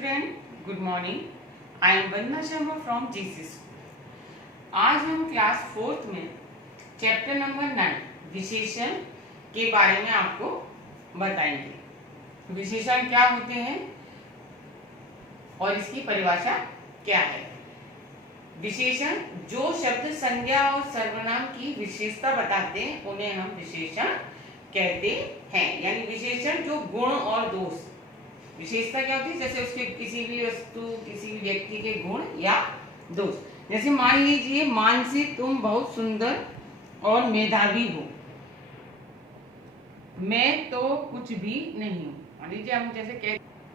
Student, good morning. I am Vandana Sharma from GC school. आज हम class 4th में chapter number 9 विशेषण के बारे में आपको बताएंगे। विशेषण क्या होते हैं और इसकी परिभाषा क्या है। विशेषण जो शब्द संज्ञा और सर्वनाम की विशेषता बताते हैं उन्हें हम विशेषण कहते हैं। यानी विशेषण जो गुण और दोष, विशेषता क्या होती है, जैसे उसके किसी भी वस्तु किसी भी व्यक्ति के गुण या दोष। जैसे मान लीजिए मानसी तुम बहुत सुंदर और मेधावी हो, मैं तो कुछ भी नहीं हूँ। मान लीजिए हम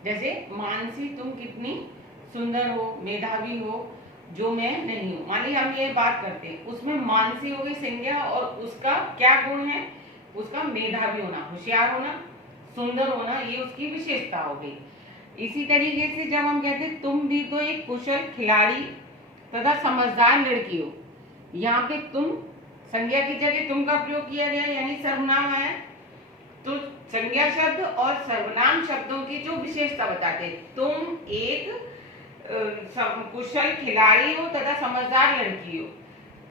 जैसे मानसी तुम कितनी सुंदर हो, मेधावी हो, जो मैं नहीं हूँ। मान लीजिए हम ये बात करते हैं, उसमें मानसी हो गई संज्ञा और उसका क्या गुण है, उसका मेधावी होना, होशियार होना, सुंदर होना, ये उसकी विशेषता हो गई। इसी तरीके से जब हम कहते हैं तुम भी तो एक कुशल खिलाड़ी तथा समझदार लड़की हो, यहाँ पे तुम संज्ञा की जगह तुम का प्रयोग किया गया, यानी सर्वनाम आया। तो संज्ञा शब्द और सर्वनाम शब्दों की जो विशेषता बताते हैं, तुम एक कुशल खिलाड़ी हो तथा समझदार लड़की हो,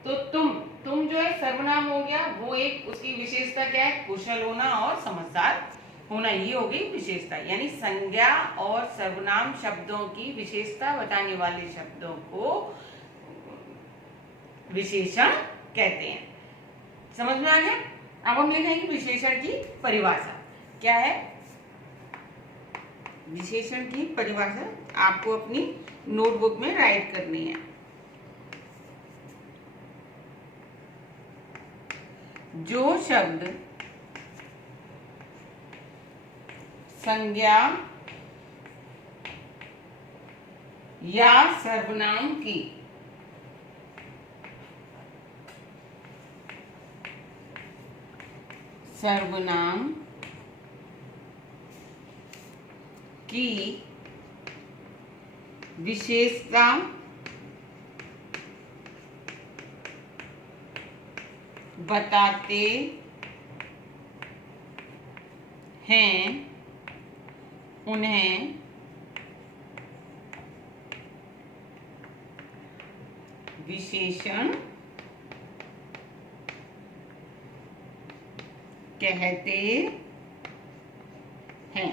तो तुम जो है सर्वनाम हो गया, वो एक उसकी विशेषता क्या है, कुशल होना और समझदार होना, ये हो गई विशेषता। यानी संज्ञा और सर्वनाम शब्दों की विशेषता बताने वाले शब्दों को विशेषण कहते हैं। समझ में आ गया। अब हम लिखेंगे विशेषण की परिभाषा क्या है। विशेषण की परिभाषा आपको अपनी नोटबुक में राइट करनी है। जो शब्द संज्ञा या सर्वनाम की विशेषता बताते हैं उन्हें विशेषण कहते हैं।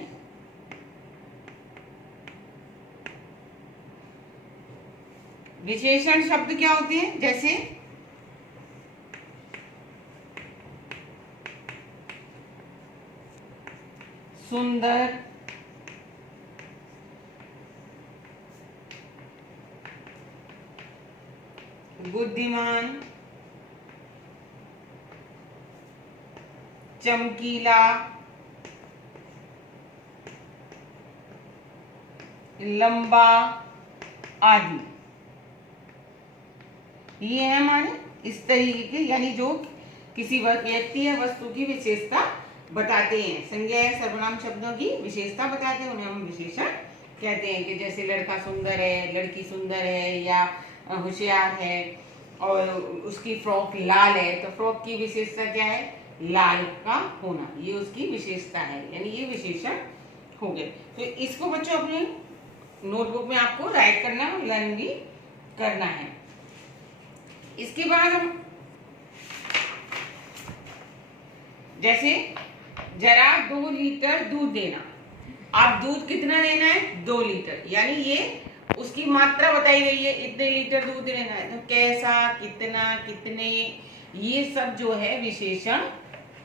विशेषण शब्द क्या होते हैं, जैसे सुंदर, बुद्धिमान, चमकीला, लंबा आदि, ये है हमारे इस तरीके के, यानी जो किसी व्यक्ति या वस्तु की विशेषता बताते हैं। संज्ञा या सर्वनाम शब्दों की विशेषता बताते हैं, उन्हें हम विशेषण कहते हैं। कि जैसे लड़का सुंदर है, लड़की सुंदर है या होशियार है और उसकी फ्रॉक लाल है, तो फ्रॉक की विशेषता क्या है, लाल का होना, ये उसकी विशेषता है। यानी ये विशेषण हो गए। तो इसको बच्चों अपने नोटबुक में आपको राइट करना है, लर्न भी करना है। इसके बाद हम जैसे जरा 2 लीटर दूध देना। आप दूध कितना देना है, 2 लीटर, यानी ये उसकी मात्रा बताई गई है, इतने लीटर दूध देना है। तो कैसा, कितना, कितने, ये सब जो है विशेषण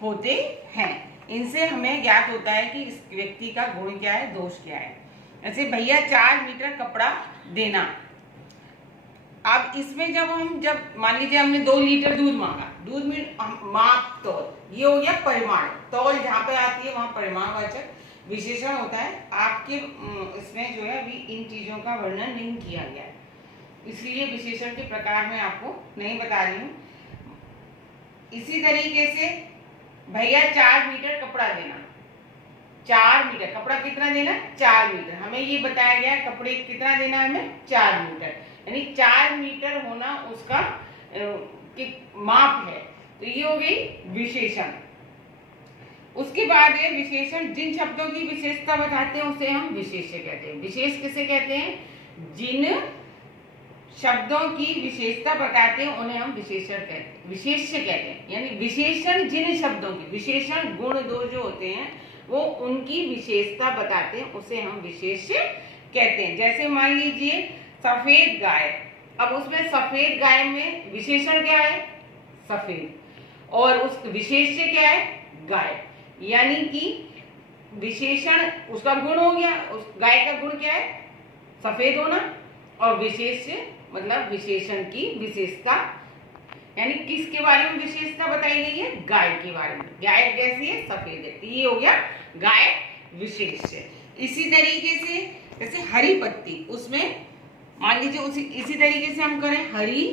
होते हैं। इनसे हमें ज्ञात होता है कि इस व्यक्ति का गुण क्या है, दोष क्या है। ऐसे भैया 4 मीटर कपड़ा देना। अब इसमें जब मान लीजिए हमने 2 लीटर दूध मांगा, दूध में माप तौल, ये हो गया परिमाण। तौल जहाँ पे आती है वहां परिमाणवाचक विशेषण होता है। आपके इसमें जो है अभी इन चीजों का वर्णन नहीं किया गया है, इसलिए विशेषण के प्रकार में आपको नहीं बता रही हूँ। इसी तरीके से भैया 4 मीटर कपड़ा देना। 4 मीटर कपड़ा कितना देना, 4 मीटर। हमें ये बताया गया कपड़े कितना देना है हमें, 4 मीटर, यानी 4 मीटर होना उसका माप है। तो ये हो गई विशेषण। उसके बाद है विशेषण। जिन शब्दों की विशेषता बताते हैं उसे हम विशेष्य कहते हैं। विशेष किसे कहते हैं? जिन शब्दों की विशेषता बताते हैं उन्हें हम विशेषण कहते हैं, विशेष्य कहते हैं। यानी विशेषण जिन शब्दों की, विशेषण गुण दो जो होते हैं वो उनकी विशेषता बताते हैं उसे हम विशेष्य कहते हैं। जैसे मान लीजिए सफेद गाय, अब उसमें सफेद गाय में विशेषण क्या है? सफेद, और उस विशेष्य क्या है? गाय। यानी कि विशेषण उसका गुण हो गया, उस गाय का गुण क्या है? सफेद होना, और विशेष्य मतलब विशेषण की विशेषता, यानी किसके बारे में विशेषता बताई गई है? गाय के बारे में। गाय कैसी है? सफेद है, तो ये हो गया गाय विशेष्य। इसी तरीके से जैसे हरी पत्ती, उसमें मान लीजिए इसी तरीके से हम करें हरी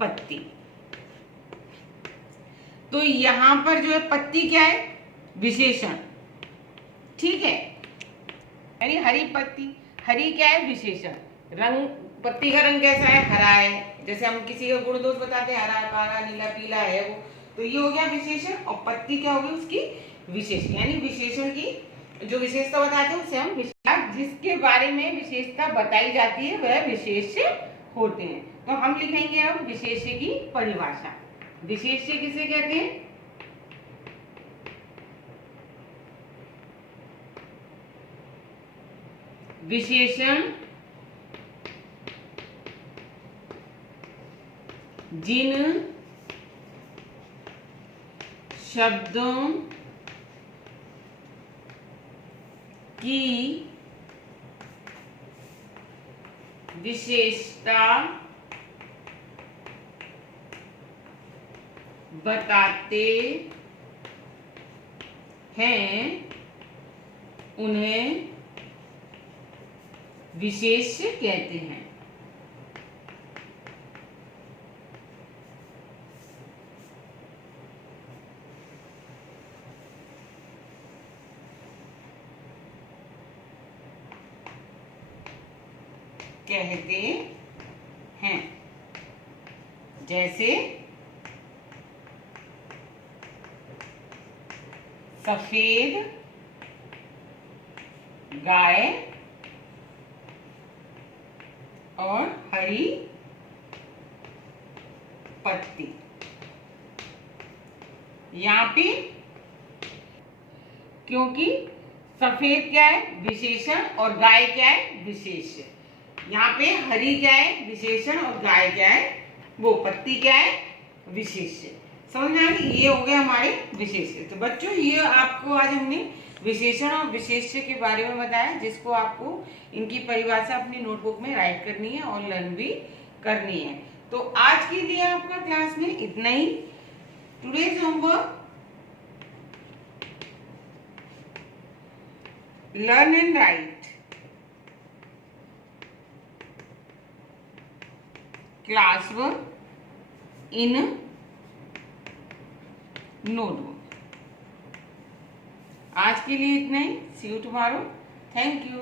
पत्ती, तो यहां पर जो है पत्ती क्या है? विशेषण, ठीक है। यानी हरी पत्ती, हरी क्या है? विशेषण। रंग, पत्ती का रंग कैसा है? हरा है। जैसे हम किसी का गुण दोष बताते हैं, हरा, काला, नीला, पीला है वो, तो ये हो गया विशेषण। और पत्ती क्या होगी? उसकी विशेषण। यानी विशेषण की जो विशेषता बताते हैं उसे हम जिसके बारे में विशेषता बताई जाती है वह विशेष्य होते हैं। तो हम लिखेंगे अब विशेष्य की परिभाषा। विशेष्य किसे कहते हैं? विशेषण जिन शब्दों की विशेषता बताते हैं उन्हें विशेष्य कहते हैं। कहते हैं। जैसे सफेद गाय और हरी पत्ती। यहाँ पे क्योंकि सफेद क्या है? विशेषण, और गाय क्या है? विशेष्य। यहाँ पे हरी क्या है? विशेषण, और गाय क्या है? वो पत्ती क्या है? विशेष्य। समझ में आ गई? ये हो गए हमारे विशेष्य। तो बच्चों ये आपको आज हमने विशेषण और विशेष्य के बारे में बताया, जिसको आपको इनकी परिभाषा अपनी नोटबुक में राइट करनी है और लर्न भी करनी है। तो आज के लिए आपका क्लास में इतना ही। Today's homework, learn and write classwork in notebook। आज के लिए इतना ही। See you tomorrow. Thank you.